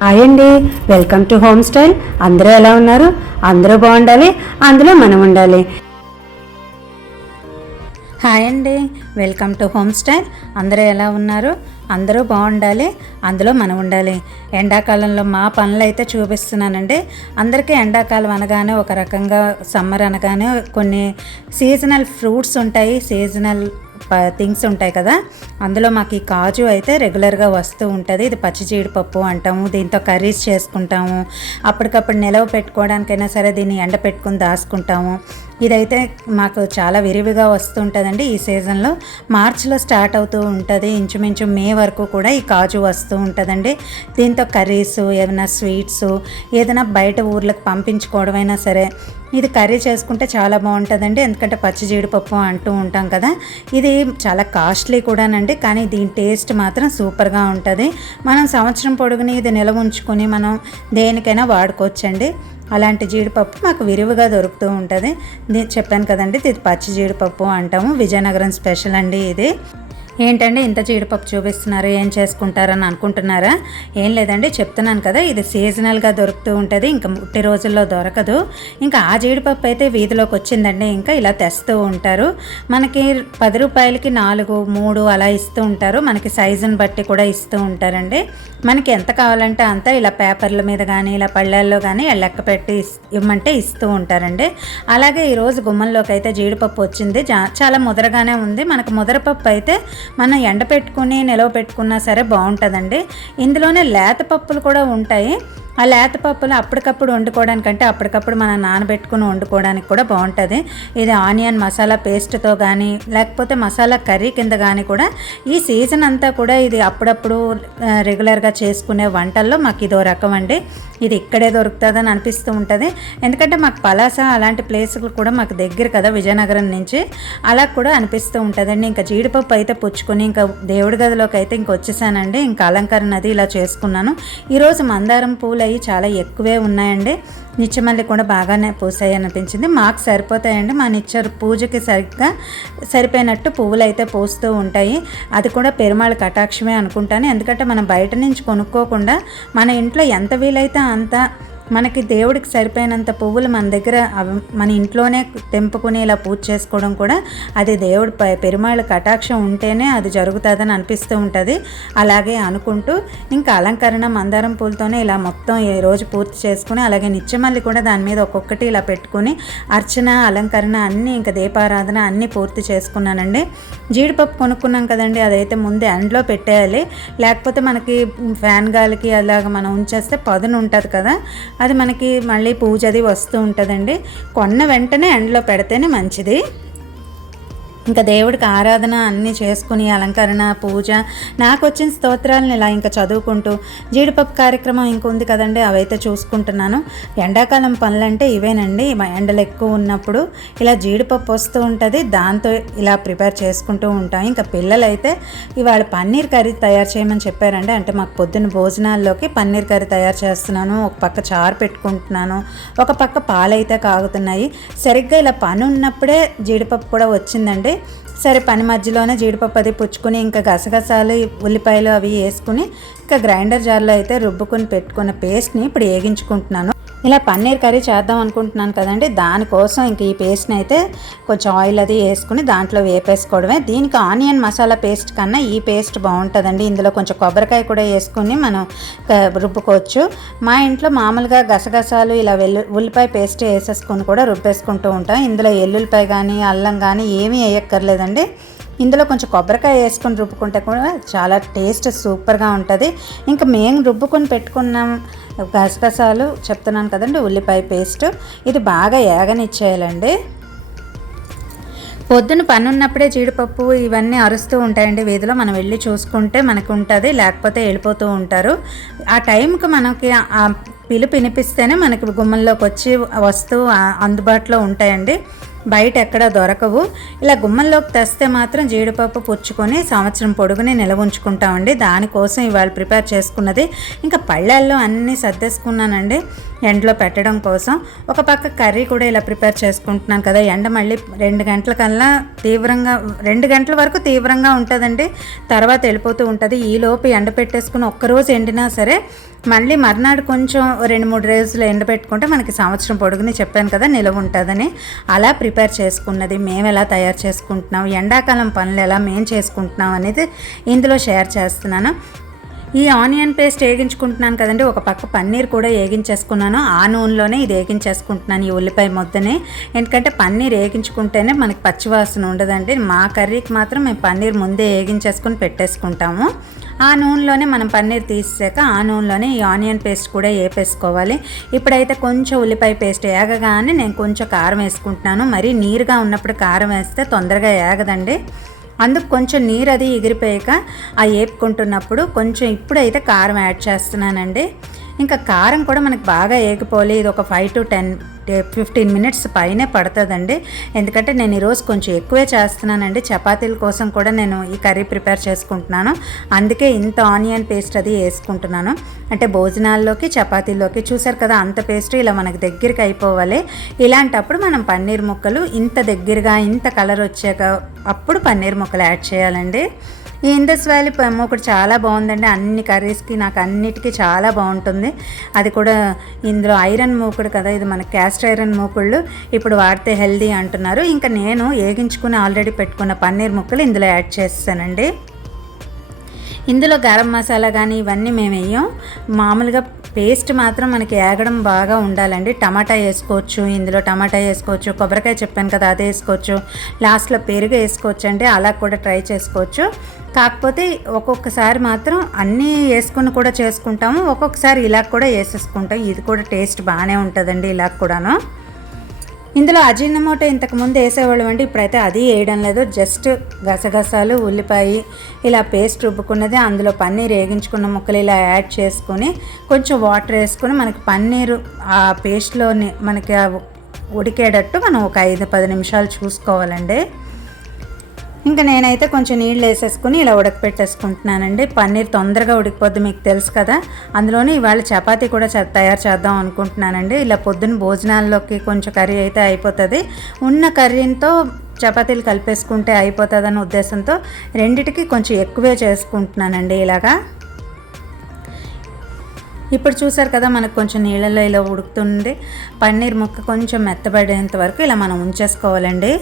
Hi అండి welcome to home style అందరూ ఎలా ఉన్నారు? అందరూ బాగుండాలి అందులో మనం ఉండాలి. హాయ్ అండి వెల్కమ్ టు హోమ్ స్టైల్ అందరూ ఎలా ఉన్నారు? అందరూ బాగుండాలి అందులో మనం ఉండాలి. ఎండాకాలంలో మా పనులు అయితే చూపిస్తున్నానండి. అందరికీ ఎండాకాలం అనగానే ఒక రకంగా సమ్మర్ అనగానే కొన్ని సీజనల్ ఫ్రూట్స్ ఉంటాయి. సీజనల్ థింగ్స్ ఉంటాయి కదా. అందులో మాకు ఈ కాజు అయితే రెగ్యులర్గా వస్తూ ఉంటుంది. ఇది పచ్చి జీడిపప్పు అంటాము. దీంతో కర్రీస్ చేసుకుంటాము. అప్పటికప్పుడు నిలవ పెట్టుకోవడానికైనా సరే దీన్ని ఎండ పెట్టుకుని దాచుకుంటాము. ఇదైతే మాకు చాలా విరివిగా వస్తుంటుందండి ఈ సీజన్లో. మార్చిలో స్టార్ట్ అవుతూ ఉంటుంది. ఇంచుమించు మే వరకు కూడా ఈ కాజు వస్తూ ఉంటుందండి. దీంతో కర్రీస్ ఏమైనా స్వీట్స్ ఏదైనా బయట ఊర్లకు పంపించుకోవడమైనా సరే ఇది కర్రీ చేసుకుంటే చాలా బాగుంటుందండి. ఎందుకంటే పచ్చి జీడిపప్పు అంటూ ఉంటాం కదా. ఇది చాలా కాస్ట్లీ కూడానండి. కానీ దీని టేస్ట్ మాత్రం సూపర్గా ఉంటుంది. మనం సంవత్సరం పొడుగుని ఇది నిల్వ ఉంచుకొని మనం దేనికైనా వాడుకోవచ్చండి. అలాంటి జీడిపప్పు మాకు విరివిగా దొరుకుతూ ఉంటుంది. నేను చెప్పాను కదండి ఇది పచ్చి జీడిపప్పు అంటాము. విజయనగరం స్పెషల్ అండి ఇది. ఏంటంటే ఇంత జీడిపప్పు చూపిస్తున్నారు? ఏం చేసుకుంటారని అనుకుంటున్నారా? ఏం లేదండి చెప్తున్నాను కదా ఇది సీజనల్గా దొరుకుతూ ఉంటుంది ఇంకా ముట్టి రోజుల్లో దొరకదు. ఇంకా ఆ జీడిపప్పు అయితే వీధిలోకి వచ్చిందండి ఇంకా ఇలా తెస్తూ ఉంటారు. మనకి పది రూపాయలకి నాలుగు మూడు అలా ఇస్తూ ఉంటారు మనకి సైజుని బట్టి కూడా ఇస్తూ ఉంటారండి. మనకి ఎంత కావాలంటే అంత ఇలా పేపర్ల మీద కానీ ఇలా పళ్ళల్లో కానీ లెక్క పెట్టి ఇస్- ఇవ్వమంటే ఇస్తూ ఉంటారండి. అలాగే ఈరోజు గుమ్మంలోకి అయితే జీడిపప్పు వచ్చింది చాలా ముదరగానే ఉంది. మనకు ముదరపప్పు అయితే మనం ఎండ పెట్టుకుని నిలవ పెట్టుకున్నా సరే బాగుంటుందండి. ఇందులోనే లేత పప్పులు కూడా ఉంటాయి. ఆ లేత పప్పులు అప్పటికప్పుడు వండుకోవడానికంటే అప్పటికప్పుడు మనం నానబెట్టుకుని వండుకోవడానికి కూడా బాగుంటుంది. ఇది ఆనియన్ మసాలా పేస్ట్తో కానీ లేకపోతే మసాలా కర్రీ కింద కానీ కూడా ఈ సీజన్ అంతా కూడా ఇది అప్పుడప్పుడు రెగ్యులర్గా చేసుకునే వంటల్లో మాకు ఇదో రకం అండి. ఇది ఇక్కడే దొరుకుతుందని అనిపిస్తూ ఉంటుంది. ఎందుకంటే మాకు పలాస అలాంటి ప్లేసులు కూడా మాకు దగ్గర కదా విజయనగరం నుంచి. అలా కూడా అనిపిస్తూ ఉంటుందండి. ఇంకా జీడిపప్పు అయితే పుచ్చుకొని ఇంకా దేవుడి గదిలోకి అయితే ఇంక వచ్చేసానండి. ఇంకా అలంకరణ అది ఇలా చేసుకున్నాను. ఈరోజు మందారం పూలు అవి చాలా ఎక్కువే ఉన్నాయండి. నిత్యమల్లి కూడా బాగానే పూసాయి అనిపించింది మాకు సరిపోతాయండి. మా నిత్య పూజకి సరిగ్గా సరిపోయినట్టు పువ్వులు అయితే పూస్తూ ఉంటాయి. అది కూడా పెరుమాళ కటాక్షమే అనుకుంటాను. ఎందుకంటే మనం బయట నుంచి కొనుక్కోకుండా మన ఇంట్లో ఎంత వీలైతే అంత మనకి దేవుడికి సరిపోయినంత పువ్వులు మన దగ్గర మన ఇంట్లోనే తెంపుకుని ఇలా పూజ చేసుకోవడం కూడా అది దేవుడి పెరుమాళ్ళ కటాక్షం ఉంటేనే అది జరుగుతుందని అనిపిస్తూ ఉంటుంది. అలాగే అనుకుంటూ ఇంకా అలంకరణ మందారం పూలతోనే ఇలా మొత్తం ఈ రోజు పూర్తి చేసుకుని అలాగే నిత్యమల్లి కూడా దాని మీద ఒక్కొక్కటి ఇలా పెట్టుకుని అర్చన అలంకరణ అన్నీ ఇంకా దీపారాధన అన్నీ పూర్తి చేసుకున్నానండి. జీడిపప్పు కొనుక్కున్నాం కదండి అదైతే ముందే ఎండ్లో పెట్టేయాలి. లేకపోతే మనకి ఫ్యాన్ గాలికి అలాగ మనం ఉంచేస్తే పదును ఉంటుంది కదా. అది మనకి మళ్ళీ పూజ అది వస్తూ ఉంటుందండి. కొన్న వెంటనే ఎండలో పెడితేనే మంచిది. ఇంకా దేవుడికి ఆరాధన అన్నీ చేసుకుని అలంకరణ పూజ నాకు వచ్చిన స్తోత్రాలను ఇలా ఇంకా చదువుకుంటూ జీడిపప్పు కార్యక్రమం ఇంక ఉంది కదండి అవైతే చూసుకుంటున్నాను. ఎండాకాలం పనులంటే ఇవేనండి. ఎండలు ఎక్కువ ఉన్నప్పుడు ఇలా జీడిపప్పు వస్తూ ఉంటుంది దాంతో ఇలా ప్రిపేర్ చేసుకుంటూ ఉంటాం. ఇంకా పిల్లలైతే ఇవాళ పన్నీర్ కర్రీ తయారు చేయమని చెప్పారండి. అంటే మాకు పొద్దున్న భోజనాల్లోకి పన్నీర్ కర్రీ తయారు చేస్తున్నాను. ఒక పక్క చారు పెట్టుకుంటున్నాను. ఒక పక్క పాలైతే కాగుతున్నాయి. సరిగ్గా ఇలా పని ఉన్నప్పుడే జీడిపప్పు కూడా వచ్చిందండి. సరే పని మధ్యలోనే జీడిపప్పు అది పుచ్చుకుని ఇంకా గసగసాలు ఉల్లిపాయలు అవి వేసుకుని ఇంకా గ్రైండర్ జార్లో అయితే రుబ్బుకొని పెట్టుకున్న పేస్ట్ని ఇప్పుడు వేగించుకుంటున్నాను. ఇలా పన్నీర్ కర్రీ చేద్దాం అనుకుంటున్నాను కదండి. దానికోసం ఇంక ఈ పేస్ట్ని అయితే కొంచెం ఆయిల్ అది వేసుకుని దాంట్లో వేపేసుకోవడమే. దీనికి ఆనియన్ మసాలా పేస్ట్ కన్నా ఈ పేస్ట్ బాగుంటుందండి. ఇందులో కొంచెం కొబ్బరికాయ కూడా వేసుకుని మనం రుబ్బుకోవచ్చు. మా ఇంట్లో మామూలుగా గసగసాలు ఇలా వెల్లు ఉల్లిపాయ పేస్ట్ వేసేసుకొని కూడా రుబ్బేసుకుంటూ ఉంటాం. ఇందులో ఎల్లుల్లిపాయ కానీ అల్లం కానీ ఏమీ వేయక్కర్లేదండి. ఇందులో కొంచెం కొబ్బరికాయ వేసుకొని రుబ్బుకుంటే కూడా చాలా టేస్ట్ సూపర్గా ఉంటుంది. ఇంకా మేము రుబ్బుకొని పెట్టుకున్నాం గసగసాలు చెప్తున్నాను కదండి ఉల్లిపాయ పేస్ట్. ఇది బాగా ఏగనిచ్చేయాలండి. పొద్దున పని ఉన్నప్పుడే జీడిపప్పు ఇవన్నీ అరుస్తూ ఉంటాయండి వీధిలో. మనం వెళ్ళి చూసుకుంటే మనకు ఉంటుంది లేకపోతే వెళ్ళిపోతూ ఉంటారు. ఆ టైంకి మనకి ఆ పిలుపు వినిపిస్తేనే మనకి గుమ్మంలోకి వచ్చి వస్తూ అందుబాటులో ఉంటాయండి. బయట ఎక్కడ దొరకవు. ఇలా గుమ్మంలోకి తెస్తే మాత్రం జీడిపప్పు పుచ్చుకొని సంవత్సరం పొడుగుని నిల్వ ఉంచుకుంటామండి దానికోసం ఇవాళ ప్రిపేర్ చేసుకున్నది. ఇంకా పళ్ళల్లో అన్నీ సర్దేసుకున్నానండి. ఎండలో పెట్టడం కోసం. ఒక పక్క కర్రీ కూడా ఇలా ప్రిపేర్ చేసుకుంటున్నాను కదా. ఎండ మళ్ళీ రెండు గంటల కల్లా తీవ్రంగా రెండు గంటల వరకు తీవ్రంగా ఉంటుందండి. తర్వాత వెళ్ళిపోతూ ఉంటుంది. ఈలోపు ఎండ పెట్టేసుకుని ఒక్కరోజు ఎండినా సరే మళ్ళీ మర్నాడు కొంచెం రెండు మూడు రోజులు ఎండబెట్టుకుంటే మనకి సంవత్సరం పొడుగుని చెప్పాను కదా నిలవ ఉంటుందని అలా ప్రిపేర్ ప్రిపేర్ చేసుకున్నది మేము ఎలా తయారు చేసుకుంటున్నాం ఎండాకాలం పనులు ఎలా మేము చేసుకుంటున్నాం అనేది ఇందులో షేర్ చేస్తున్నాను. ఈ ఆనియన్ పేస్ట్ వేగించుకుంటున్నాను కదండి. ఒక పక్క పన్నీర్ కూడా వేగించేసుకున్నాను ఆ నూనెలోనే ఇది వేగించేసుకుంటున్నాను ఈ ఉల్లిపాయ ముద్దని. ఎందుకంటే పన్నీర్ వేగించుకుంటేనే మనకి పచ్చివాసన ఉండదండి. మా కర్రీకి మాత్రం మేము పన్నీర్ ముందే వేగించేసుకుని పెట్టేసుకుంటాము. ఆ నూనెలోనే మనం పన్నీర్ తీసాక ఆ నూనెలోనే ఈ ఆనియన్ పేస్ట్ కూడా వేపేసుకోవాలి ఇప్పుడైతే కొంచెం ఉల్లిపాయ పేస్ట్ ఏగగానే నేను కొంచెం కారం వేసుకుంటున్నాను. మరీ నీరుగా ఉన్నప్పుడు కారం వేస్తే తొందరగా ఏగదండి. అందుకు కొంచెం నీరు అది ఎగిరిపోయాక ఆ వేపుకుంటున్నప్పుడు కొంచెం ఇప్పుడైతే కారం యాడ్ చేస్తున్నానండి. ఇంకా కారం కూడా మనకు బాగా ఏగిపోలే ఇది ఒక five to ten fifteen minutes పైనే పడుతుందండి. ఎందుకంటే నేను ఈరోజు కొంచెం ఎక్కువే చేస్తున్నానండి. చపాతీల కోసం కూడా నేను ఈ కర్రీ ప్రిపేర్ చేసుకుంటున్నాను. అందుకే ఇంత ఆనియన్ పేస్ట్ అది వేసుకుంటున్నాను. అంటే భోజనాల్లోకి చపాతీల్లోకి చూసారు కదా అంత పేస్ట్ ఇలా మనకి దగ్గరికి అయిపోవాలి. ఇలాంటప్పుడు మనం పన్నీర్ ముక్కలు ఇంత దగ్గరగా ఇంత కలర్ వచ్చాక అప్పుడు పన్నీర్ ముక్కలు యాడ్ చేయాలండి. ఈ ఇండస్ వ్యాలీ మూకుడు చాలా బాగుందండి. అన్ని కర్రీస్కి నాకు అన్నిటికీ చాలా బాగుంటుంది. అది కూడా ఇందులో ఐరన్ మూకుడు కదా ఇది మన క్యాస్ట్ ఐరన్ మూకుళ్ళు. ఇప్పుడు వాడితే హెల్దీ అంటున్నారు. ఇంకా నేను ఏగించుకుని ఆల్రెడీ పెట్టుకున్న పన్నీర్ ముక్కలు ఇందులో యాడ్ చేస్తానండి. ఇందులో గరం మసాలా కానీ ఇవన్నీ మేము వేయం. మామూలుగా పేస్ట్ మాత్రం మనకి ఏగడం బాగా ఉండాలండి. టమాటా వేసుకోవచ్చు ఇందులో టమాటా వేసుకోవచ్చు కొబ్బరికాయ చెప్పాను కదా అది వేసుకోవచ్చు. లాస్ట్లో పెరుగు వేసుకోవచ్చు అండి అలా కూడా ట్రై చేసుకోవచ్చు. కాకపోతే ఒక్కొక్కసారి మాత్రం అన్నీ వేసుకుని కూడా చేసుకుంటాము. ఒక్కొక్కసారి ఇలా కూడా వేసేసుకుంటాం. ఇది కూడా టేస్ట్ బాగానే ఉంటుందండి ఇలా కూడాను. ఇందులో అజీర్ణమోటో ఇంతకుముందు వేసేవాళ్ళం అండి. ఇప్పుడైతే అది వేయడం లేదు. జస్ట్ గసగసాలు ఉల్లిపాయ ఇలా పేస్ట్ రుబ్బుకున్నది అందులో పన్నీర్ వేగించుకున్న ముక్కలు ఇలా యాడ్ చేసుకొని కొంచెం వాటర్ వేసుకొని మనకి పన్నీరు ఆ పేస్ట్లోని మనకి ఉడికేటట్టు మనం ఒక ఐదు పది నిమిషాలు చూసుకోవాలండి. ఇంకా నేనైతే కొంచెం నీళ్ళు వేసేసుకుని ఇలా ఉడకపెట్టేసుకుంటున్నానండి. పన్నీర్ తొందరగా ఉడికిపోద్ది మీకు తెలుసు కదా. అందులోనే ఇవాళ చపాతీ కూడా తయారు చేద్దాం అనుకుంటున్నానండి. ఇలా పొద్దున్న భోజనాల్లోకి కొంచెం కర్రీ అయితే అయిపోతుంది. ఉన్న కర్రీతో చపాతీలు కలిపేసుకుంటే అయిపోతుందన్న ఉద్దేశంతో రెండిటికి కొంచెం ఎక్కువే చేసుకుంటున్నానండి ఇలాగా. ఇప్పుడు చూసారు కదా మనకు కొంచెం నీళ్ళలో ఇలా ఉడుకుతుంది. పన్నీర్ ముక్క కొంచెం మెత్తబడేంత వరకు ఇలా మనం ఉంచేసుకోవాలండి.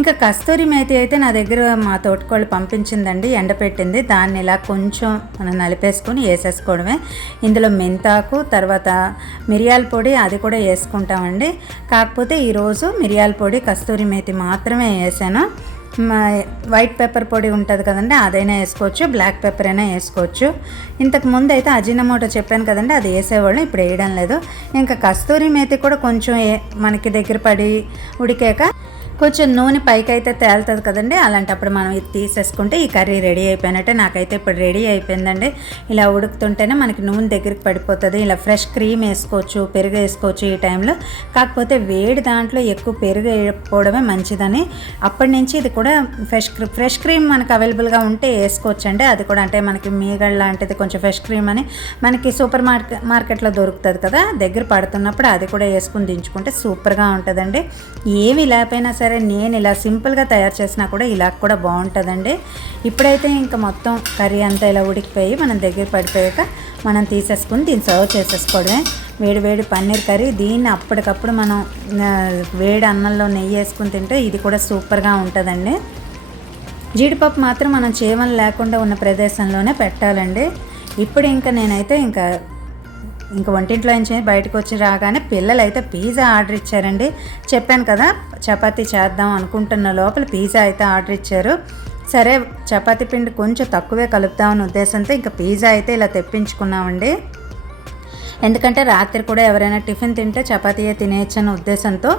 ఇంకా కస్తూరి మేతి అయితే నా దగ్గర మా తోటకోళ్ళు పంపించిందండి ఎండపెట్టింది దాన్ని ఇలా కొంచెం మనం నలిపేసుకొని వేసేసుకోవడమే. ఇందులో మెంతాకు తర్వాత మిరియాల పొడి అది కూడా వేసుకుంటామండి. కాకపోతే ఈరోజు మిరియాల పొడి కస్తూరి మేతి మాత్రమే వేసాను. వైట్ పెప్పర్ పొడి ఉంటుంది కదండి అదైనా వేసుకోవచ్చు బ్లాక్ పెప్పర్ అయినా వేసుకోవచ్చు. ఇంతకు ముందు అయితే అజినమోటో చెప్పాను కదండి అది వేసేవాళ్ళు ఇప్పుడు వేయడం లేదు. ఇంకా కస్తూరి మేతి కూడా కొంచెం మనకి దగ్గర పడి ఉడికాక కొంచెం నూనె పైకి అయితే తేలుతుంది కదండి. అలాంటప్పుడు మనం ఇది తీసేసుకుంటే ఈ కర్రీ రెడీ అయిపోయినట్టే నాకైతే ఇప్పుడు రెడీ అయిపోయిందండి. ఇలా ఉడుకుతుంటేనే మనకి నూనె దగ్గరికి పడిపోతుంది. ఇలా ఫ్రెష్ క్రీమ్ వేసుకోవచ్చు పెరుగు వేసుకోవచ్చు ఈ టైంలో. కాకపోతే వేడి దాంట్లో ఎక్కువ పెరుగు వేయకపోవడమే మంచిదని అప్పటి నుంచి ఇది కూడా ఫ్రెష్ ఫ్రెష్ క్రీమ్ మనకు అవైలబుల్గా ఉంటే వేసుకోవచ్చు అండి అది కూడా అంటే మనకి మీగడ లాంటిది కొంచెం ఫ్రెష్ క్రీమ్ అని మనకి సూపర్ మార్కెట్ మార్కెట్లో దొరుకుతుంది కదా. దగ్గర పడుతున్నప్పుడు అది కూడా వేసుకుని దించుకుంటే సూపర్గా ఉంటుందండి. ఏమి లేకపోయినా సరే సరే నేను ఇలా సింపుల్గా తయారు చేసినా కూడా ఇలా కూడా బాగుంటుందండి. ఇప్పుడైతే ఇంకా మొత్తం కర్రీ అంతా ఇలా ఉడికిపోయి మనం దగ్గర పడిపోయాక మనం తీసేసుకుని దీన్ని సర్వ్ చేసేసుకోవడమే. వేడి వేడి పన్నీర్ కర్రీ దీన్ని అప్పటికప్పుడు మనం వేడి అన్నంలో నెయ్యి వేసుకుని తింటే ఇది కూడా సూపర్గా ఉంటుందండి. జీడిపప్పు మాత్రం మనం చేమలు లేకుండా ఉన్న ప్రదేశంలోనే పెట్టాలండి. ఇప్పుడు ఇంకా నేనైతే ఇంకా ఇంకా వంటింట్లో నుంచి బయటకు వచ్చి రాగానే పిల్లలు అయితే పిజ్జా ఆర్డర్ ఇచ్చారండి. చెప్పాను కదా చపాతీ చేద్దాం అనుకుంటున్న లోపల పిజ్జా అయితే ఆర్డర్ ఇచ్చారు. సరే చపాతీ పిండి కొంచెం తక్కువే కలుపుదామని ఉద్దేశంతో ఇంకా పిజ్జా అయితే ఇలా తెప్పించుకున్నామండి. ఎందుకంటే రాత్రి కూడా ఎవరైనా టిఫిన్ తింటే చపాతీయే తినేయచ్చన్న ఉద్దేశంతో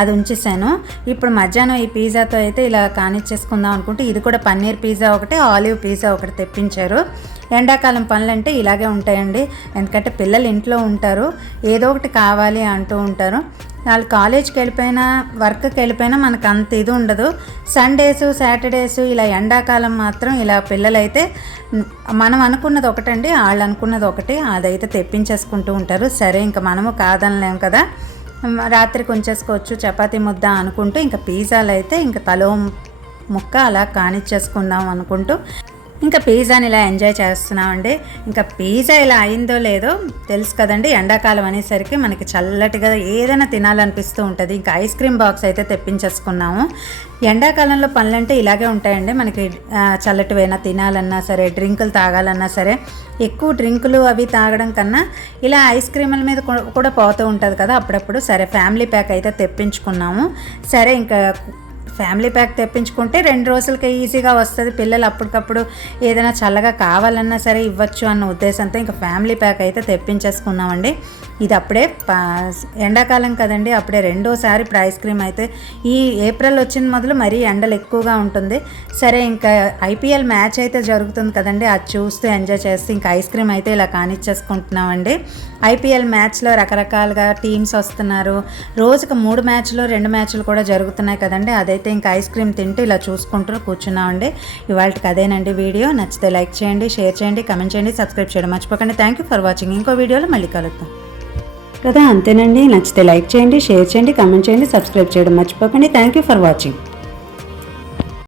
అది ఉంచేసాను ఇప్పుడు మధ్యాహ్నం ఈ పిజ్జాతో అయితే ఇలా కానిచ్చేసుకుందాం అనుకుంటే ఇది కూడా పన్నీర్ పిజ్జా ఒకటి ఆలివ్ పిజ్జా ఒకటి తెప్పించారు. ఎండాకాలం పనులు అంటే ఇలాగే ఉంటాయండి. ఎందుకంటే పిల్లలు ఇంట్లో ఉంటారు. ఏదో ఒకటి కావాలి అంటూ ఉంటారు. వాళ్ళు కాలేజ్కి వెళ్ళిపోయినా వర్క్కి వెళ్ళిపోయినా మనకు అంత ఇది ఉండదు. సండేస్ సాటర్డేస్ ఇలా ఎండాకాలం మాత్రం ఇలా పిల్లలైతే మనం అనుకున్నది ఒకటండి వాళ్ళు అనుకున్నది ఒకటి అదైతే తెప్పించేసుకుంటూ ఉంటారు. సరే ఇంకా మనము కాదనలేం కదా. రాత్రికి ఉంచేసుకోవచ్చు చపాతీ ముద్ద అనుకుంటూ ఇంకా పిజ్జాలు అయితే ఇంకా తలో ముక్క అలా కానిచ్చేసుకుందాం అనుకుంటూ ఇంకా పిజ్జాని ఇలా ఎంజాయ్ చేస్తున్నామండి. ఇంకా పిజ్జా ఇలా అయిందో లేదో తెలుసు కదండి. ఎండాకాలం అనేసరికి మనకి చల్లటిగా ఏదైనా తినాలనిపిస్తూ ఉంటుంది. ఇంకా ఐస్ క్రీమ్ బాక్స్ అయితే తెప్పించేసుకున్నాము. ఎండాకాలంలో పనులంటే ఇలాగే ఉంటాయండి. మనకి చల్లటివైనా తినాలన్నా సరే డ్రింకులు తాగాలన్నా సరే ఎక్కువ డ్రింకులు అవి తాగడం కన్నా ఇలా ఐస్ క్రీముల మీద కూడా పోతూ ఉంటుంది కదా అప్పుడప్పుడు. సరే ఫ్యామిలీ ప్యాక్ అయితే తెప్పించుకున్నాము. సరే ఇంకా ఫ్యామిలీ ప్యాక్ తెప్పించుకుంటే రెండు రోజులకి ఈజీగా వస్తుంది. పిల్లలు అప్పటికప్పుడు ఏదైనా చల్లగా కావాలన్నా సరే ఇవ్వచ్చు అన్న ఉద్దేశంతో ఇంకా ఫ్యామిలీ ప్యాక్ అయితే తెప్పించేసుకున్నామండి. ఇది అప్పుడే ఎండాకాలం కదండి అప్పుడే రెండోసారి ఇప్పుడు ఐస్ క్రీమ్ అయితే ఈ ఏప్రిల్ వచ్చిన మొదలు మరీ ఎండలు ఎక్కువగా ఉంటుంది. సరే ఇంకా ఐపీఎల్ మ్యాచ్ అయితే జరుగుతుంది కదండి. అది చూస్తూ ఎంజాయ్ చేస్తూ ఇంకా ఐస్ క్రీమ్ అయితే ఇలా కానిచ్చేసుకుంటున్నామండి. ఐపీఎల్ మ్యాచ్లో రకరకాలుగా టీమ్స్ వస్తున్నారు. రోజుకు మూడు మ్యాచ్లు రెండు మ్యాచ్లు కూడా జరుగుతున్నాయి కదండి. అదైతే ఇంకా ఐస్ క్రీమ్ తింటూ ఇలా చూసుకుంటూ కూర్చున్నామండి. ఇవాళకి అదేనండి వీడియో. నచ్చితే లైక్ చేయండి షేర్ చేయండి కమెంట్ చేయండి సబ్స్క్రైబ్ చేయడం మర్చిపోకండి. Thank you for watching. ఇంకో వీడియోలో మళ్ళీ కలుద్దాం. కదా అంతేనండి. నచ్చితే లైక్ చేయండి షేర్ చేయండి కమెంట్ చేయండి సబ్స్క్రైబ్ చేయడం మర్చిపోకండి. Thank you for watching.